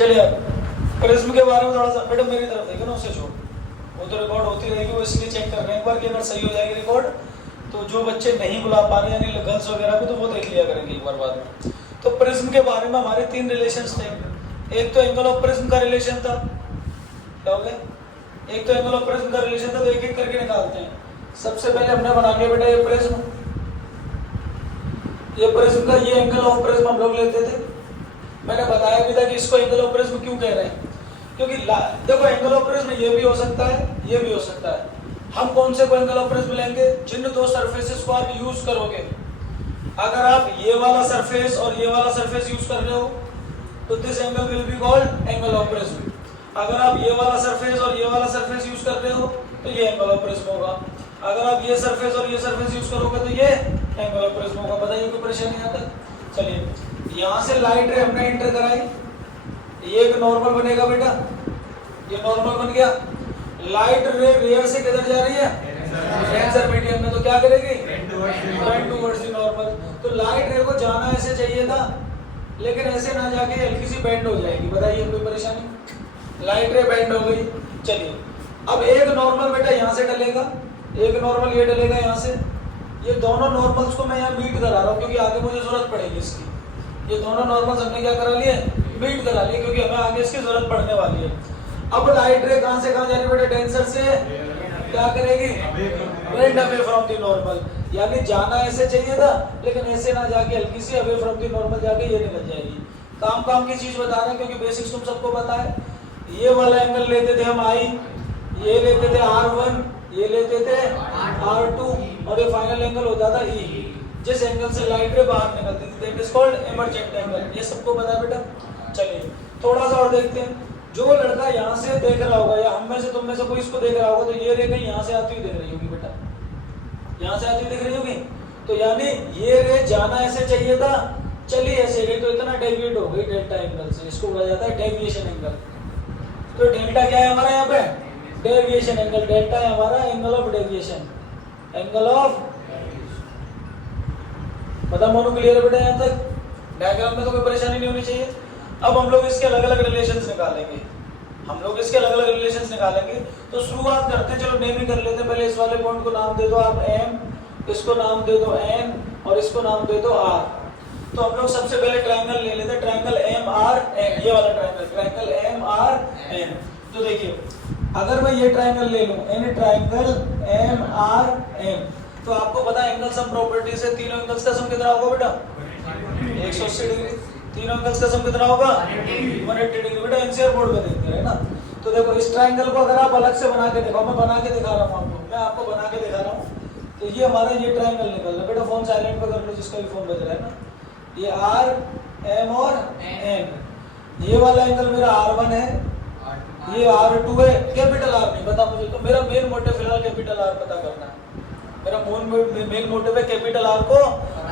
चलिए अब प्रिज्म के बारे में थोड़ा सा बेटा मेरी तरफ देखो ना, उसे छोड़, वो तो रिकॉर्ड होती रहेगी, वो इसलिए चेक कर रहे हैं एक बार कि अगर सही हो जाएगी रिकॉर्ड तो जो बच्चे नहीं बुला पा रहे यानी गर्ल्स वगैरह भी तो वो देख लिया करेंगे एक बार बाद में। तो प्रिज्म के बारे में हमारे 3 रिलेशंस थे। एक तो एंगल ऑफ प्रिज्म का रिलेशन था, क्या हो गया, एक तो एंगल ऑफ प्रिज्म का रिलेशन था, तो एक एक करके निकालते हैं। सबसे पहले हमने बना लिया बेटा ये प्रिज्म, ये प्रिज्म का ये एंगल ऑफ प्रिज्म हम लोग लेते थे। मैंने बताया भी था कि इसको एंगल ऑफ प्रिज्म क्यों कह रहे हैं, क्योंकि देखो एंगल ऑफ प्रिज्म ये भी हो सकता है, ये भी हो सकता है। हम कौन से को एंगल ऑफ प्रिज्म लेंगे, जिन 2 सरफेसेस को आप यूज करोगे, अगर आप ये वाला सरफेस और ये वाला सरफेस यूज कर रहे हो तो this angle will be called angle of prism. अगर आप ये वाला सरफेस और ये वाला सरफेस यूज कर रहे हो तो ये एंगल ऑफ प्रिज्म होगा। अगर आप ये सरफेस और ये सरफेस यूज करोगे तो ये एंगल ऑफ प्रिज्म होगा। बताइए कोई परेशानी यहाँ तक। चलिए यहाँ से लाइट रे हमने एंटर कराई, ये एक नॉर्मल बनेगा बेटा, ये नॉर्मल बन गया। लाइट रे रियर से किधर जा रही है, सेंसर मीडियम में, तो क्या करेगी, बेंड टुवर्ड्स द नॉर्मल। तो लाइट रे को जाना ऐसे चाहिए था, लेकिन ऐसे ना जाके हल्की सी बेंड हो जाएगी। बताइए कोई परेशानी, लाइट रे बेंड हो गई। चलिए अब एक नॉर्मल बेटा यहाँ से डलेगा, एक नॉर्मल ये डलेगा यहाँ से। ये दोनों नॉर्मल्स को मैं यहाँ मीट करा रहा हूँ क्योंकि आगे मुझे जरूरत पड़ेगी इसकी। ये दोनों नॉर्मल्स हमने क्या करा लिए, मीट करा लिए, क्योंकि हमें आगे इसकी जरूरत पड़ने वाली है। अब लाइट रे कहां से कहां जा रही है बेटा, डेंसर से क्या करेगी, bend away from the normal, यानी जाना ऐसे चाहिए था लेकिन ऐसे ना जाके हल्की सी अवे फ्रॉम द नॉर्मल जाके ये निकल जाएगी। काम की चीज बता रहे हैं क्योंकि बेसिक्स तुम सबको पता है। ये वाला एंगल लेते थे हम आई, ये लेते थे R1, ये लेते थे R2 और ये फाइनल एंगल होता था E। जिस एंगल से लाइट रे बाहर निकलती थी that is called emergent angle. ये सबको पता है बेटा। चलिए थोड़ा सा और देखते हैं। जो लड़का यहाँ से देख रहा होगा या हम में से तुम में से कोई इसको देख रहा होगा तो ये रे कहीं यहाँ से आती हुई देख रही होगी बेटा, यहाँ से आती हुई दिख रही होगी। तो यानी ये रे जाना ऐसे चाहिए था, चलिए ऐसे गई तो इतना डेविएट हो गई डेल्टा एंगल से, इसको कहा जाता है डेविएशन एंगल। तो डेल्टा क्या है हमारा यहाँ पे, डेविएशन एंगल। डेल्टा है हमारा angle of deviation, angle of. पता मोनू क्लियर है बेटा यहाँ तक, डायग्राम में तो कोई परेशानी नहीं होनी चाहिए। अब हम लोग इसके अलग अलग रिलेशंस निकालेंगे, हम लोग इसके अलग अलग रिलेशंस निकालेंगे। तो शुरुआत करते हैं, चलो नेम ही कर लेते हैं। पहले इस वाले पॉइंट को नाम दे दो आप M, इसको नाम दे दो N और इसको नाम दे दो R। तो हम लोग सबसे पहले ट्रायंगल ले लेते हैं, ट्रायंगल MRN, ये वाला ट्रायंगल MRN। तो देखिए अगर मैं ये ट्रायंगल ले लूं, यानी ट्रायंगल MRN, तो आपको पता है एंगल सम प्रॉपर्टी से तीनों एंगल्स का सम कितना होगा बेटा, 180 डिग्री। तीनों एंगल्स का सम कितना होगा, 180 डिग्री। बेटा एनसीआर बोर्ड में देखते हैं ना। तो देखो इस ट्रायंगल को अगर आप अलग से बना के देखो, मैं बना के दिखा रहा हूँ आपको, मैं आपको बना के दिखा रहा हूँ। तो ये हमारा ये ट्रायंगल निकल रहा है बेटा, फोन साइलेंट पे कर लो जिसका भी फोन बज रहा है ना। ये R, M और N, ये वाला एंगल मेरा R1 है, ये R2 है। कैपिटल R नहीं पता मुझे, तो मेरा मेन मोटिव फिलहाल कैपिटल R पता करना है। मेरा मेन मोटिव है कैपिटल R को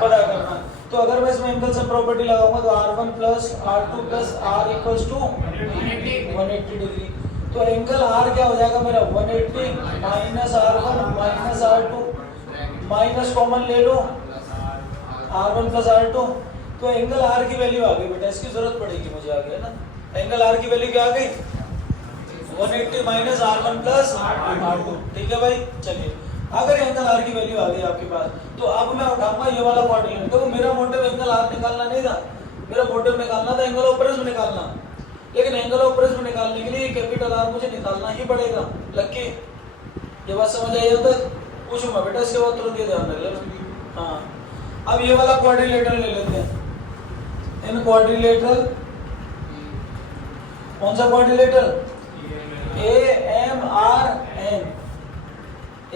पता करना है। तो अगर मैं इसमें एंगल सम प्रॉपर्टी लगाऊंगा तो R1 plus R2 plus R equals to 180 degree. तो एंगल R क्या हो जाएगा मेरा, 180 minus R1 minus R2, minus common ले लो R1 प्लस R2। तो एंगल R की वैल्यू आ गई बेटा, इसकी जरूरत पड़ेगी मुझे आगे, है ना। एंगल R की वैल्यू क्या आ गई, 180 माइनस R1 प्लस R2। ठीक है भाई। चलिए अगर एंगल R की वैल्यू आ गई आपके पास, तो अब मैं उठाऊंगा ये वाला कोऑर्डिनेट। तो मेरा मोटिव एंगल R निकालना नहीं था, मेरा मोटिव निकालना था एंगल ऑफ प्रिज्म निकालना। लेकिन एंगल ऑफ प्रिज्म निकालने के लिए कैपिटल R मुझे निकालना ही पड़ेगा। लक्की ये बात समझ आई अब तक, पूछूंगा बेटा इसके बाद तुरंत ये ध्यान रख लेना। हाँ अब ये वाला क्वाड्रिलेटरल ले लेते हैं। इन क्वाड्रिलेटरल, कौन सा क्वाड्रिलेटरल,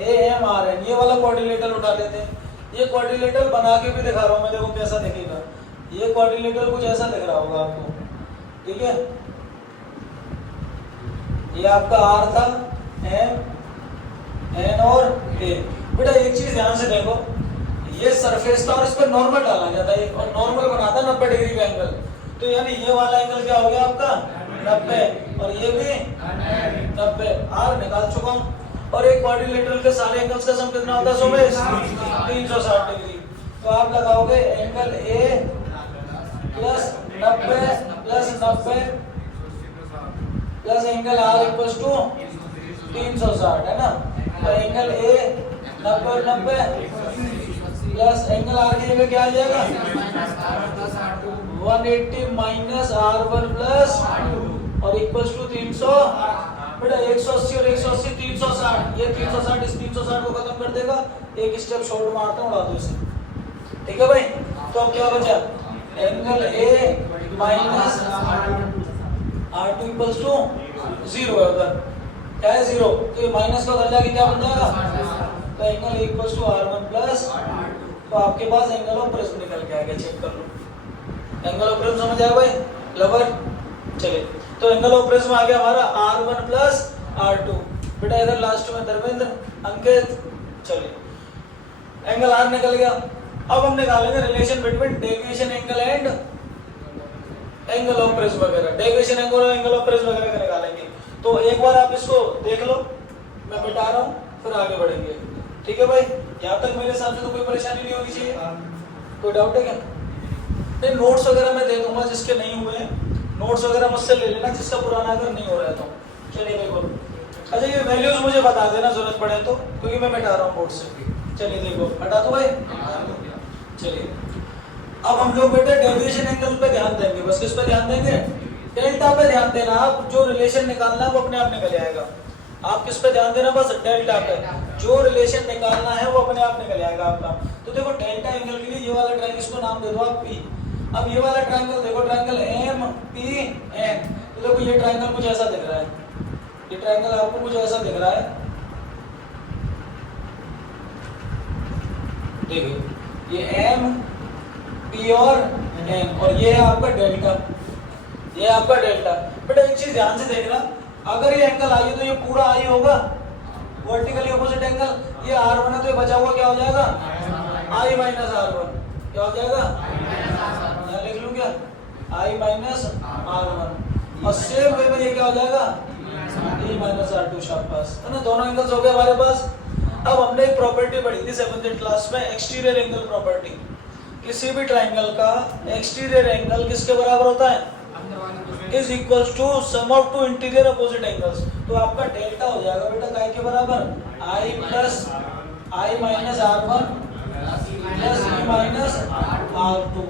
AMRN, ये वाला क्वाड्रिलेटरल उठा लेते हैं। ये क्वाड्रिलेटरल बना के भी दिखा रहा हूं मैं, देखो कैसा दिखेगा। ये क्वाड्रिलेटरल कुछ ऐसा दिख रहा होगा आपको, ठीक है। ये आपका R था, M, N और A। बेटा एक चीज ध्यान से देखो, ये सरफेस था और इस पर नॉर्मल डाला जाता है और नॉर्मल बनाता 90 डिग्री का एंगल। तो यानी ये वाला एंगल क्या हो गया आपका 90 और ये भी 90। R निकाल चुका हूं। और एक क्वाड्रिलेटरल के सारे एंगल्स का सम कितना होता है, सोमेश 360 डिग्री। तो आप लगाओगे angle A plus 90 plus 90 plus angle R equals to 360 है ना। तो एंगल ए 90 और 90 प्लस एंगल आर की जगह क्या आ जाएगा 180 माइनस R1 प्लस और इक्वल्स टू 300 बेटा 180 और 180 360, ये 360 इस 360 को खत्म कर देगा। एक स्टेप शॉर्ट मारता हूँ, उड़ा दो इसे। ठीक है भाई, तो अब क्या बचा angle A minus R2 equals to 0 है उधर, क्या है 0, तो ये माइनस का उधर जाके क्या बन जाएगा, तो angle A equals to R1 plus, तो आपके पास एंगल ऑफ प्रिज्म निकल के आ गया। चेक कर लो, एंगल ऑफ प्रिज्म समझ आया भाई लवर। चलिए, तो एंगल ऑफ प्रिज्म आ गया हमारा R1 प्लस R2। बेटा इधर लास्ट में धर्मेंद्र अंकित, चलिए एंगल R निकल गया। अब हम निकालेंगे relation between deviation angle and angle of prism वगैरह, डेविएशन एंगल और एंगल ऑफ प्रिज्म वगैरह का निकालेंगे। तो एक बार आप इसको देख लो, मैं मिटा रहा हूँ, फिर आगे बढ़ेंगे। ठीक है भाई, यहाँ तक मेरे हिसाब से तो कोई परेशानी नहीं होनी चाहिए। कोई डाउट है क्या? नहीं, नोट्स वगैरह मैं दे दूंगा, जिसके नहीं हुए नोट्स वगैरह मुझसे ले लेना, जिसका पुराना अगर नहीं हो रहा है तो। चलिए देखो, अच्छा ये वैल्यूज मुझे बता देना जरूरत पड़े तो, क्योंकि मैं मिटा रहा हूँ बोर्ड से। चलिए देखो, हटा दो भाई। चलिए अब हम लोग बेटे डेविएशन एंगल पे ध्यान देंगे। बस किस पे ध्यान देंगे? डेल्टा पे ध्यान देना। आप जो रिलेशन निकालना है वो अपने आप निकल आएगा। आप किस पे ध्यान देना? बस डेल्टा पे। जो रिलेशन निकालना है वो अपने आप निकल आएगा आपका। तो देखो डेल्टा एंगल के लिए ये वाला ट्रायंगल, इसको नाम दे दो आप P। अब ये वाला ट्रायंगल देखो, ट्रायंगल MPN। तो देखो ये ट्रायंगल कुछ ऐसा दिख रहा है, ये ट्रायंगल आपको कुछ ऐसा दिख रहा है। देखिए ये M P और N, और ये है आपका डेल्टा, ये आपका डेल्टा। बेटा एक चीज ध्यान से देखना, अगर ये एंगल आई तो ये पूरा आई होगा, वर्टिकली ऑपोजिट एंगल। ये R1 है तो ये बचा हुआ क्या हो जाएगा? I minus R1। क्या हो जाएगा? यहाँ लिख लूं क्या? I minus R1। और सेम वे में ये क्या हो जाएगा? E minus R2। शाबाश, है ना, दोनों एंगल्स हो गए हमारे पास। अब हमने एक प्रॉपर्टी पढ़ी थी 7th क्लास में, एक्सटीरियर एंगल प्रॉपर्टी। किसी भी ट्रायंगल का एक्सटीरियर एंगल किसके बराबर होता है? Is equals to sum of two interior opposite angles. तो आपका डेल्टा हो जाएगा बेटा काय के बराबर? I plus I minus R1 plus E minus R2।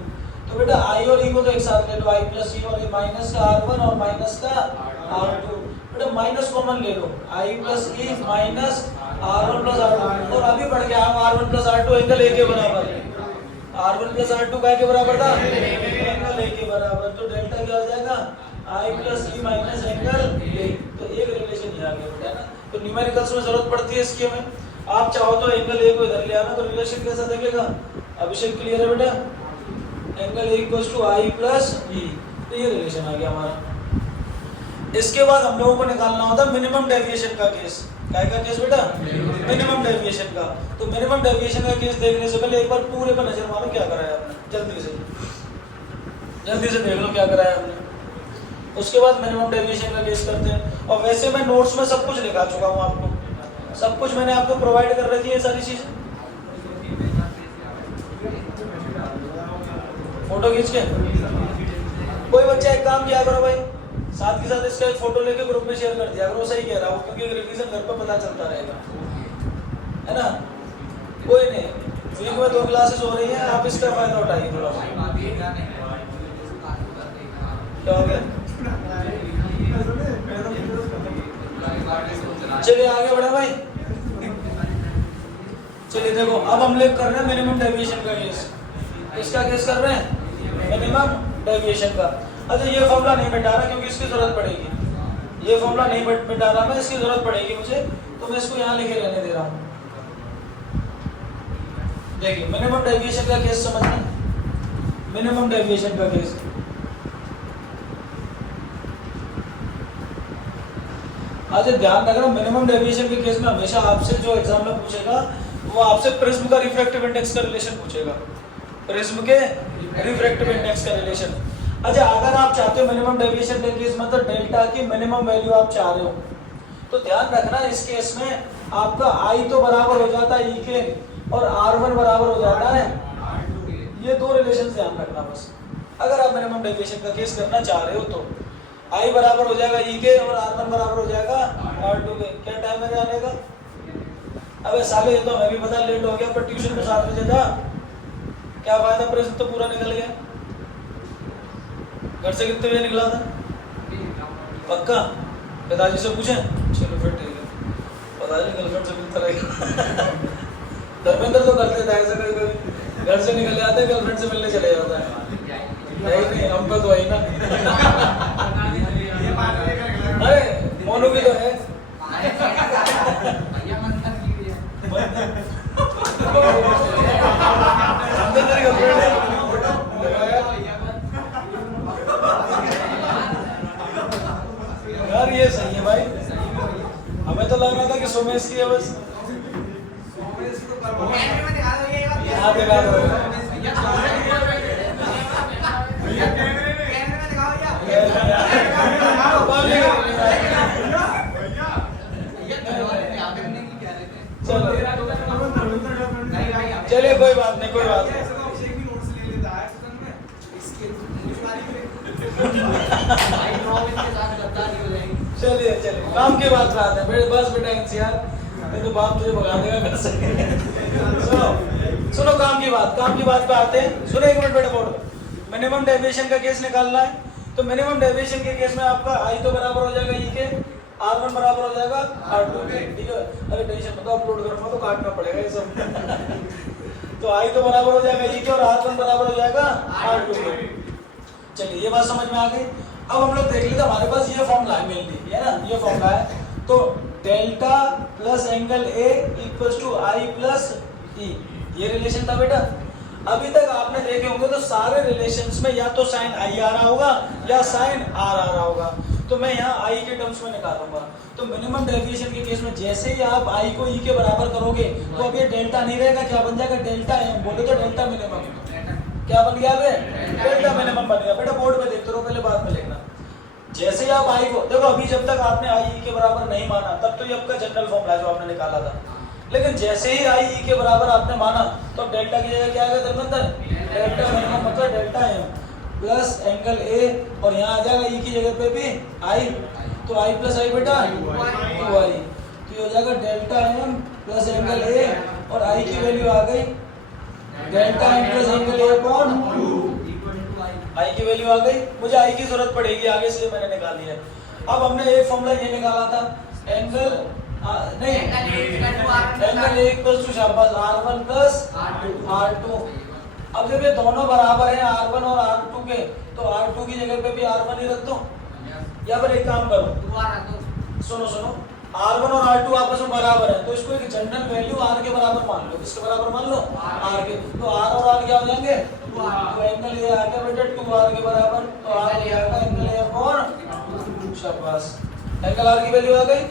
तो बेटा I और E को तो एक साथ ले लो, I प्लस E और E माइनस का R1 और माइनस का R2। बेटा माइनस कॉमन ले लो, I plus E minus R1 plus R2। और अभी बढ़ गया हम R1 plus R2 angle A के बराबर। R1 प्लस R2 काय के बराबर था? एंगल A के बराबर। तो डेल्टा क्या हो जाएगा? I plus E minus angle A। तो एक रिलेशन ये आ गया बेटा ना। तो न्यूमेरिकल्स में जरूरत पड़ती है इसकी हमें। आप चाहो तो एंगल A को इधर ले आना, तो रिलेशन कैसा दिखेगा? अभिषेक क्लियर है बेटा? Angle A equals to I plus E। तो ये रिलेशन आ गया हमारा। इसके बाद हम लोगों को निकालना होता है मिनिमम डेविएशन का केस। क्या का केस बेटा? मिनिमम डेविएशन का। तो मिनिमम डेविएशन का केस देखने से पहले एक बार पूरे पर नजर मारो, क्या करा है आपने। जल्दी से देख लो क्या करा है हमने। उसके बाद मिनिमम डेविएशन का केस करते हैं। और वैसे मैं नोट्स में सब कुछ लिखा चुका हूँ आपको, सब कुछ मैंने आपको प्रोवाइड कर रखी है सारी चीजें। फोटो खींच के कोई बच्चा एक काम किया करो भाई, साथ के साथ इसका एक फोटो लेके ग्रुप में शेयर कर दिया करो। सही कह रहा हूँ, क्योंकि रिवीजन घर पर पता चलता रहेगा, है ना। कोई नहीं, वीक में 2 क्लासेस हो रही हैं, आप इसका फायदा उठाइए थोड़ा। क्या हो गया? चलिए आगे बढ़े भाई। चलिए देखो, अब हम लोग कर रहे हैं मिनिमम डेविएशन का केस। किसका केस कर रहे हैं? मिनिमम डेविएशन का। अच्छा ये फॉर्मूला नहीं मिटा रहा क्योंकि इसकी जरूरत पड़ेगी। ये फॉर्मूला नहीं मिटा रहा मैं, इसकी जरूरत पड़ेगी मुझे, तो मैं इसको यहाँ लिखे रहने दे रहा हूँ। देखिए मिनिमम डेविएशन का केस समझना, मिनिमम डेविएशन का केस। अच्छा ध्यान रखना, मिनिमम डेविएशन के केस में हमेशा आपसे जो एग्जाम में पूछेगा वो आपसे प्रिज्म का रिफ्रैक्टिव इंडेक्स का रिलेशन पूछेगा, प्रिज्म के रिफ्रैक्टिव इंडेक्स का रिलेशन। अच्छा अगर आप चाहते हो मिनिमम डेविएशन के केस मतलब डेल्टा की मिनिमम वैल्यू आप चाह रहे हो, तो ध्यान रखना इस केस में आपका I तो बराबर हो जाता है E के और R1 बराबर हो जाता है, ये दो रिलेशन ध्यान रखना बस, अगर आप मिनिमम डेविएशन का केस करना चाह रहे हो तो। आई बराबर हो जाएगा ई के और R1 बराबर हो जाएगा R2 के। क्या टाइम मेरे आने का? अबे साले ये तो मैं भी पता लेट हो गया, पर ट्यूशन में 7 बजे था, क्या फायदा, प्रश्न तो पूरा निकल गया। घर से कितने बजे निकला था? पक्का? पिताजी से पूछे? चलो फिर ठीक है, पता नहीं गर्लफ्रेंड से मिलता रहेगा। धर्मेंद्र तो करते था ऐसा, कभी कभी घर से निकल जाते गर्लफ्रेंड से मिलने चले जाता है। नहीं हम पे तो आई ना। अरे मोनू की तो है। यार ये सही है भाई, हमें तो लग रहा था कि सोमेश की है बस। हाँ दिखा दो। चलिए कोई बात नहीं, कोई बात नहीं। चलिए चलिए काम की बात है, बस बेटा एनसीआर, नहीं तो बाप तुझे भगा देगा घर से। सुनो काम की बात पे आते हैं। सुनो एक मिनट बेटा, बोर्ड पे मिनिमम डेविएशन का केस निकालना है। तो मिनिमम डेविएशन के केस में आपका आई तो बराबर हो जाएगा ई के, R1 बराबर हो जाएगा R2 के, ठीक है। अरे टेंशन मत, अपलोड करूंगा तो काटना पड़ेगा ये सब। तो आई तो बराबर हो जाएगा ई के और R1 बराबर हो जाएगा R2 के। चलिए ये बात समझ में आ गई। अब हम लोग देख लेते, हमारे पास ये फॉर्मूला है मेनली, है ना, ये फॉर्मूला है। तो delta plus angle A equals to i plus e, ये रिलेशन था बेटा। अभी तक आपने देखे होंगे तो सारे रिलेशंस में या तो साइन आई आ रहा होगा या साइन आर आ रहा होगा। तो मैं यहाँ आई के टर्म्स में निकालूंगा। तो मिनिमम डेविएशन के केस में जैसे ही आप आई को ई के बराबर करोगे तो अब ये डेल्टा नहीं रहेगा, क्या बन जाएगा? Delta M. बोले तो डेल्टा मिनिमम, क्या बन गया बे? डेल्टा मिनिमम बन गया। बेटा बोर्ड पे देखते रहो, पहले बाद में लिखना। जैसे ही आप आई को देखो, अभी जब तक आपने आई ई के बराबर नहीं माना तब तो ये आपका जनरल फॉर्मूला है जो आपने निकाला था। लेकिन जैसे ही आई ई के बराबर आपने माना तो डेल्टा की जगह क्या आएगा धर्मेंद्र? डेल्टा मिनिमम मतलब delta M plus angle A, और यहाँ आ जाएगा ई की जगह पे भी आई, तो आई प्लस आई बेटा 2i। तो ये हो जाएगा delta M plus angle A, और आई की वैल्यू आ गई delta M plus angle A upon 2। I की वैल्यू आ गई, मुझे आई की जरूरत पड़ेगी आगे, इसलिए मैंने निकाली है। अब हमने एक फॉर्मूला ये निकाला था, एंगल नहीं एंगल ए इक्वल्स टू शाबाश R1 प्लस R2। अब जब ये दोनों बराबर हैं R1 और R2 के, तो R2 की जगह पे भी R1 ही रख दो। या फिर एक काम करो, सुनो R1 और R2 आपस में बराबर है, तो इसको एक जनरल वैल्यू R के बराबर मान लो। किसके बराबर मान लो? R के। तो R और R क्या हो जाएंगे? तो एंगल ए आ गया बेटा 2R के बराबर, तो R आ गया एंगल ए अपॉन शाबाश, एंगल R की वैल्यू आ गई।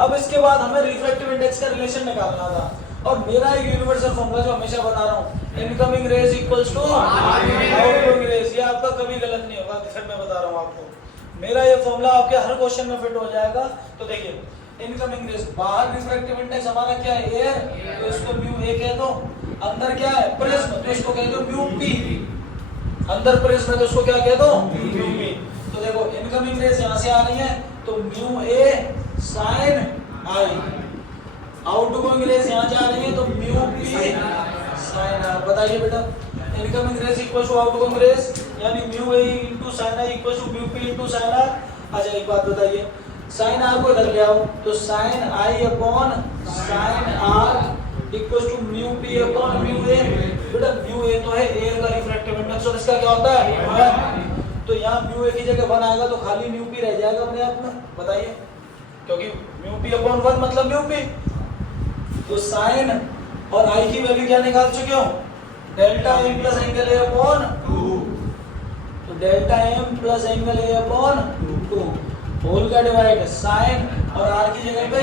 अब इसके बाद हमें रिफ्रैक्टिव इंडेक्स का रिलेशन निकालना था, और मेरा एक यूनिवर्सल फॉर्मूला जो हमेशा बता रहा हूँ, incoming rays equals to outgoing rays. ये आपका कभी गलत नहीं होगा, फिर मैं बता रहा हूँ आपको। मेरा ये फॉर्मूला आपके हर क्वेश्चन में फिट हो जाएगा। तो देखिए इनकमिंग रेज, बाहर रिफ्रैक्टिव इंडेक्स हमारा क्या है? एयर, तो इसको म्यू ए कह दो। अंदर क्या है? प्रिज्म, तो इसको कह दो म्यू पी। अंदर प्रिज्म है तो इसको क्या कह दो? Mu P. तो देखो इनकमिंग रेज यहाँ से आ रही है, तो mu A sign I. Outgoing raise यहाँ जा रही है, तो म्यू पी साइन आर। बताइए बेटा, incoming rays equal to outgoing rays, यानी mu a into sine i equal to mu p into sine r. अच्छा एक बात बताइए, साइन आर को इधर ले आओ, तो sine i upon sine r equal to mu p upon mu a. बेटा म्यू ए तो है एयर का रिफ्रैक्टिव इंडेक्स, और इसका क्या होता है? तो यहाँ म्यू ए की जगह 1 आएगा, तो खाली म्यू पी रह जाएगा अपने आप में। बताइए, क्योंकि म्यू पी अपॉन 1 मतलब म्यू पी। तो साइन और आई की वैल्यू क्या निकाल चुके हो? Delta M plus angle A upon 2। तो delta M plus angle A upon 2 whole का डिवाइड साइन और आर की जगह पे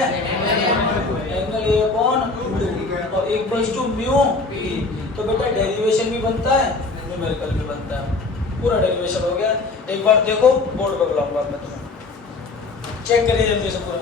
एंगल ए अपॉन 2 और इक्वल्स टू म्यू पी। तो बेटा डेरिवेशन भी बनता है, न्यूमेरिकल भी बनता है, पूरा डेरिवेशन हो गया। एक बार देखो, बोर्ड पे बुलाऊंगा मैं तुम्हें, चेक करिए जल्दी से पूरा।